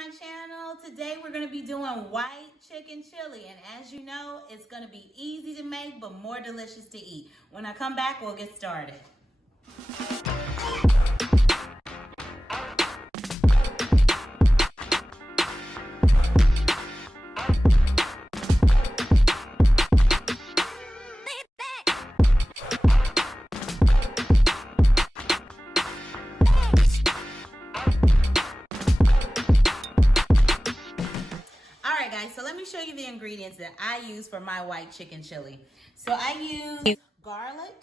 my channel. Today we're going to be doing white chicken chili, and as you know, it's going to be easy to make but more delicious to eat. When I come back, we'll get started. So let me show you the ingredients that I use for my white chicken chili. So I use garlic,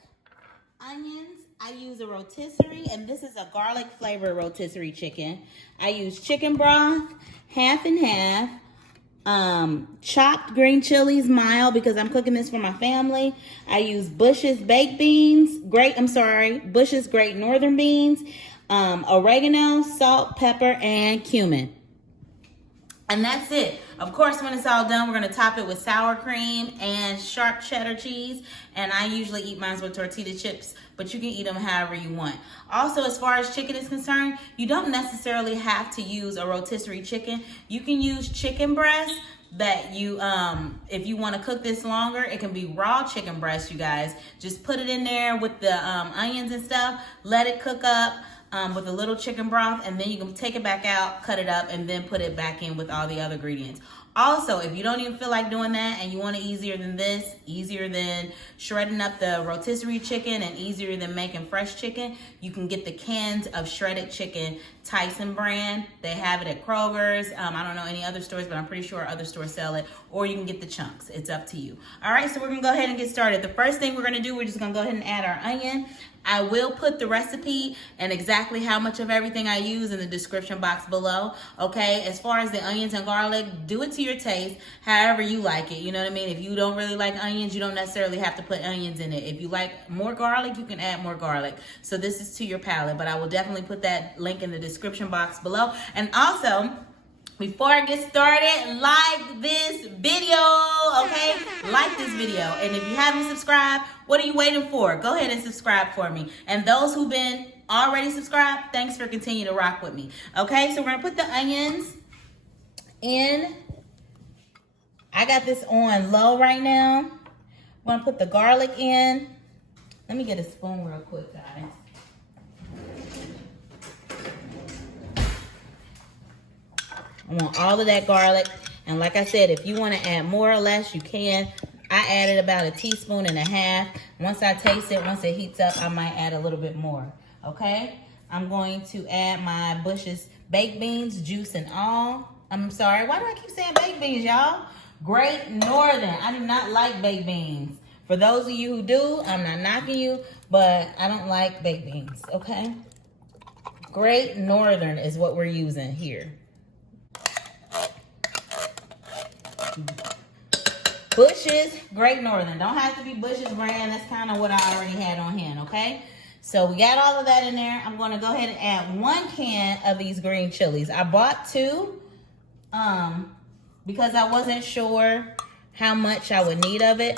onions, I use a rotisserie, and this is a garlic flavored rotisserie chicken. I use chicken broth, half and half, chopped green chilies, mild, because I'm cooking this for my family. I use Bush's baked beans, Bush's great northern beans, oregano, salt, pepper, and cumin. And that's it. Of course, when it's all done, we're going to top it with sour cream and sharp cheddar cheese. And I usually eat mine with tortilla chips, but you can eat them however you want. Also, as far as chicken is concerned, you don't necessarily have to use a rotisserie chicken. You can use chicken breast that you, if you want to cook this longer, it can be raw chicken breast, you guys. Just put it in there with the onions and stuff. Let it cook up. With a little chicken broth, and then you can take it back out, cut it up, and then put it back in with all the other ingredients. Also, if you don't even feel like doing that and you want it easier than this, easier than shredding up the rotisserie chicken and easier than making fresh chicken, you can get the cans of shredded chicken, Tyson brand. They have it at Kroger's. I don't know any other stores, but I'm pretty sure other stores sell it. Or you can get the chunks. It's up to you. All right, so we're going to go ahead and get started. The first thing we're going to do, we're just going to go ahead and add our onion. I will put the recipe and exactly how much of everything I use in the description box below, okay? As far as the onions and garlic, do it to your taste, however you like it, you know what I mean? If you don't really like onions, you don't necessarily have to put onions in it. If you like more garlic, you can add more garlic. So this is to your palate, but I will definitely put that link in the description box below. And also, before I get started, like this video, okay? Like this video. And if you haven't subscribed, what are you waiting for? Go ahead and subscribe for me. And those who've been already subscribed, thanks for continuing to rock with me. Okay, so we're gonna put the onions in. I got this on low right now. We're gonna put the garlic in. Let me get a spoon real quick, guys. I want all of that garlic. And like I said, if you want to add more or less, you can. I added about a teaspoon and a half. Once I taste it, once it heats up, I might add a little bit more. Okay? I'm going to add my Bush's baked beans, juice and all. I'm sorry. Why do I keep saying baked beans, y'all? Great Northern. I do not like baked beans. For those of you who do, I'm not knocking you, but I don't like baked beans. Okay? Great Northern is what we're using here. Bush's Great Northern. Don't have to be Bush's brand. That's kind of what I already had on hand, okay? So we got all of that in there. I'm going to go ahead and add 1 can of these green chilies. I bought 2 because I wasn't sure how much I would need of it.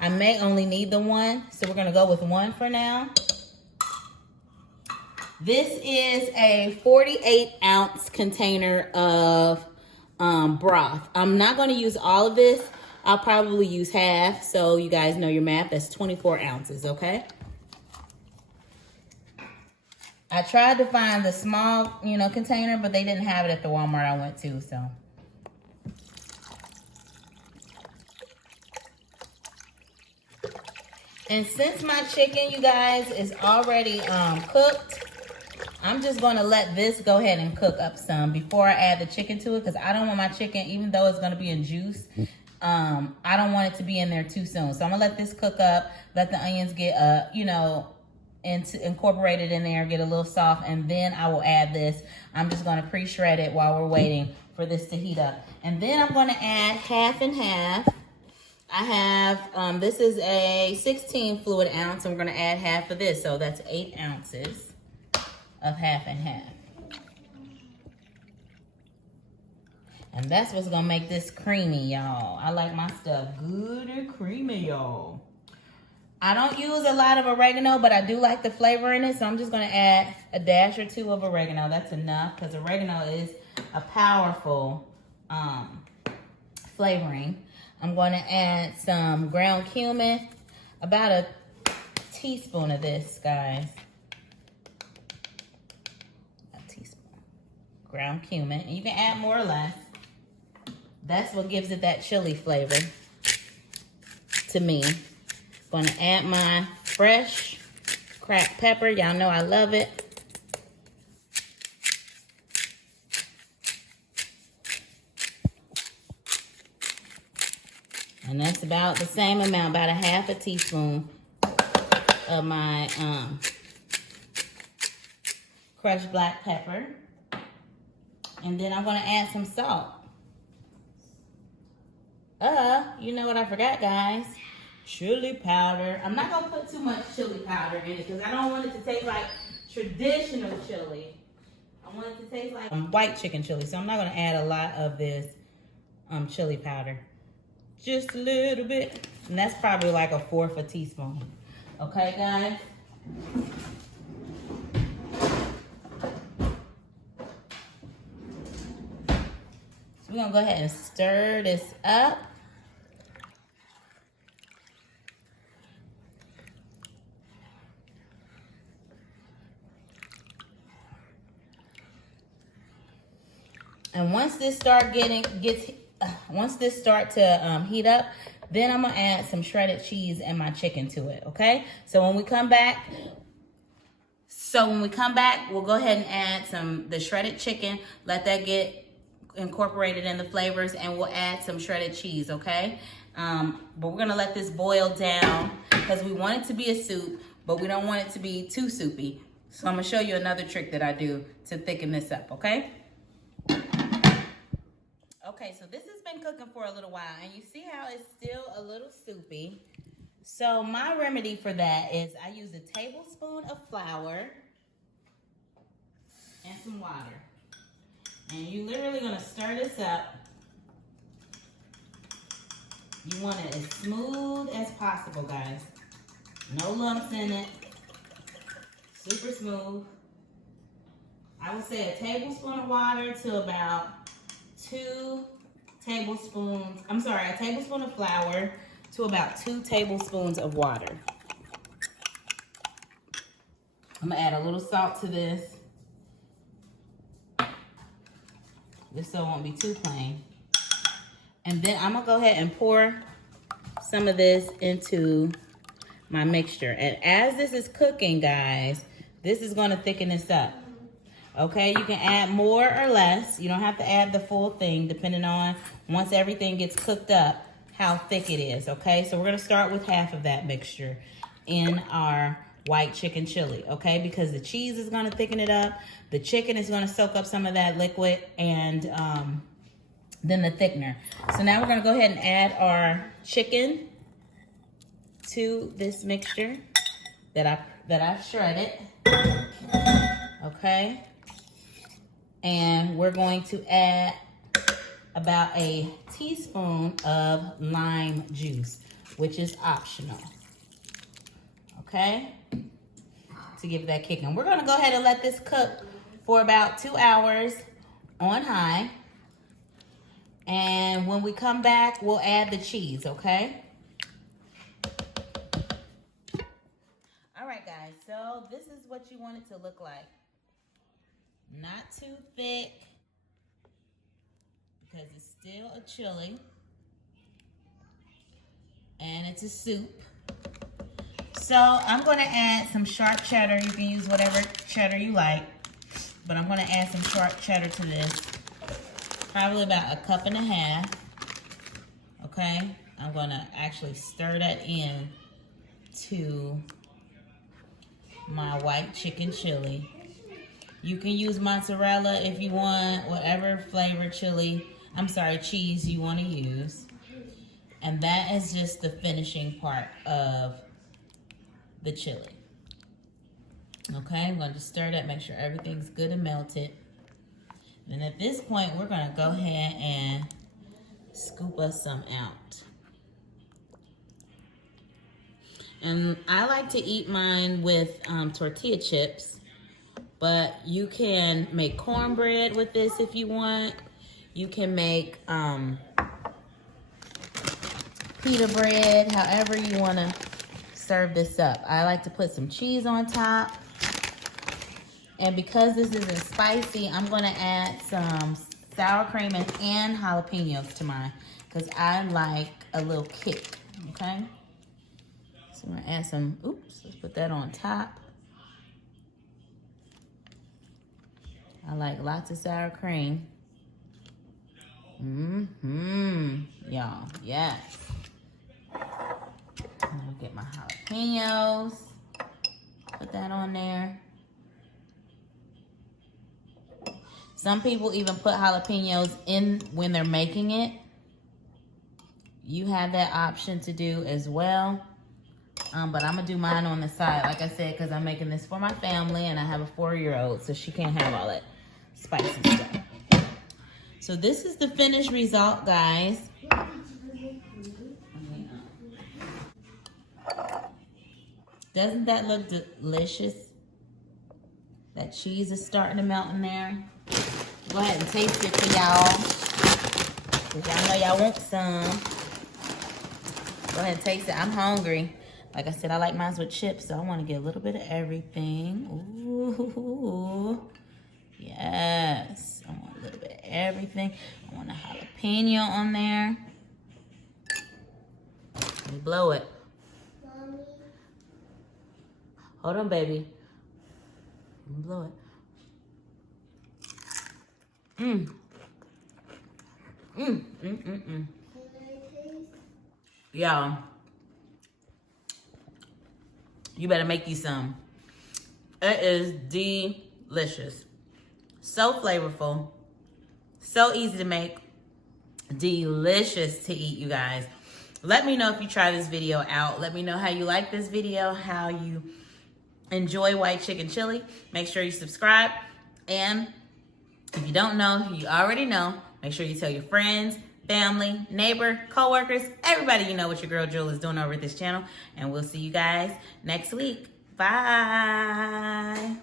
I may only need the 1, so we're going to go with 1 for now. This is a 48-ounce container of broth. I'm not going to use all of this. I'll probably use half, so you guys know your math. That's 24 ounces, okay? I tried to find the small, container, but they didn't have it at the Walmart I went to, so. And since my chicken, you guys, is already cooked, I'm just going to let this go ahead and cook up some before I add the chicken to it, because I don't want my chicken, even though it's going to be in juice, I don't want it to be in there too soon. So I'm going to let this cook up, let the onions get, incorporated in there, get a little soft, and then I will add this. I'm just going to pre-shred it while we're waiting for this to heat up. And then I'm going to add half and half. I have, this is a 16 fluid ounce, and we're going to add half of this. So that's 8 ounces of half and half. And that's what's gonna make this creamy, y'all. I like my stuff good and creamy, y'all. I don't use a lot of oregano, but I do like the flavor in it, so I'm just gonna add a dash or two of oregano. That's enough, because oregano is a powerful flavoring. I'm gonna add some ground cumin, about a teaspoon of this, guys. A teaspoon. Ground cumin, and you can add more or less. That's what gives it that chili flavor to me. Gonna add my fresh cracked pepper. Y'all know I love it. And that's about the same amount, about a half a teaspoon of my crushed black pepper. And then I'm gonna add some salt. You know what I forgot, guys? Chili powder. I'm not gonna put too much chili powder in it because I don't want it to taste like traditional chili. I want it to taste like white chicken chili. So I'm not gonna add a lot of this chili powder. Just a little bit. And that's probably like a 1/4 a teaspoon. Okay, guys? So we're gonna go ahead and stir this up. And once this start to heat up, then I'm gonna add some shredded cheese and my chicken to it. Okay. So when we come back, we'll go ahead and add the shredded chicken. Let that get incorporated in the flavors, and we'll add some shredded cheese. Okay. But we're gonna let this boil down because we want it to be a soup, but we don't want it to be too soupy. So I'm gonna show you another trick that I do to thicken this up. Okay. Okay, so this has been cooking for a little while, and you see how it's still a little soupy. So my remedy for that is I use a tablespoon of flour and some water. And you're literally gonna stir this up. You want it as smooth as possible, guys. No lumps in it. Super smooth. I would say a tablespoon of water to about a tablespoon of flour to about 2 tablespoons of water. I'm gonna add a little salt to this. Just so it won't be too plain. And then I'm gonna go ahead and pour some of this into my mixture. And as this is cooking, guys, this is gonna thicken this up. Okay, you can add more or less. You don't have to add the full thing, depending on, once everything gets cooked up, how thick it is, okay? So we're gonna start with half of that mixture in our white chicken chili, okay? Because the cheese is gonna thicken it up, the chicken is gonna soak up some of that liquid, and then the thickener. So now we're gonna go ahead and add our chicken to this mixture that I've shredded, okay? And we're going to add about a teaspoon of lime juice, which is optional, okay? To give that kick. And we're gonna go ahead and let this cook for about 2 hours on high. And when we come back, we'll add the cheese, okay? All right, guys, so this is what you want it to look like. Not too thick, because it's still a chili, and it's a soup. So I'm going to add some sharp cheddar. You can use whatever cheddar you like, but I'm going to add some sharp cheddar to this. Probably about 1.5 cups. Okay, I'm going to actually stir that in to my white chicken chili. You can use mozzarella if you want, whatever flavor cheese you want to use. And that is just the finishing part of the chili. Okay, I'm going to just stir that, make sure everything's good and melted. And at this point, we're going to go ahead and scoop us some out. And I like to eat mine with tortilla chips, but you can make cornbread with this if you want. You can make pita bread, however you want to serve this up. I like to put some cheese on top. And because this isn't spicy, I'm going to add some sour cream and jalapenos to mine because I like a little kick, okay? So I'm going to add some, oops, let's put that on top. I like lots of sour cream. Y'all, yes. I'm going to get my jalapenos, put that on there. Some people even put jalapenos in when they're making it. You have that option to do as well. But I'm gonna do mine on the side, like I said, because I'm making this for my family and I have a 4-year-old, so she can't have all that spicy stuff. So this is the finished result, guys. Doesn't that look delicious? That cheese is starting to melt in there. Go ahead and taste it for y'all. Because y'all know y'all want some. Go ahead and taste it. I'm hungry. Like I said, I like mine with chips, so I want to get a little bit of everything. Ooh. Yes. I want a little bit of everything. I want a jalapeno on there. Let me blow it. Mommy. Hold on, baby. Let me blow it. Y'all, you better make you some. It is delicious. So flavorful. So easy to make. Delicious to eat, you guys. Let me know if you try this video out. Let me know how you like this video, how you enjoy white chicken chili. Make sure you subscribe. And if you don't know, you already know. Make sure you tell your friends, family, neighbor, co-workers, everybody you know what your girl Jewel is doing over at this channel. And we'll see you guys next week. Bye.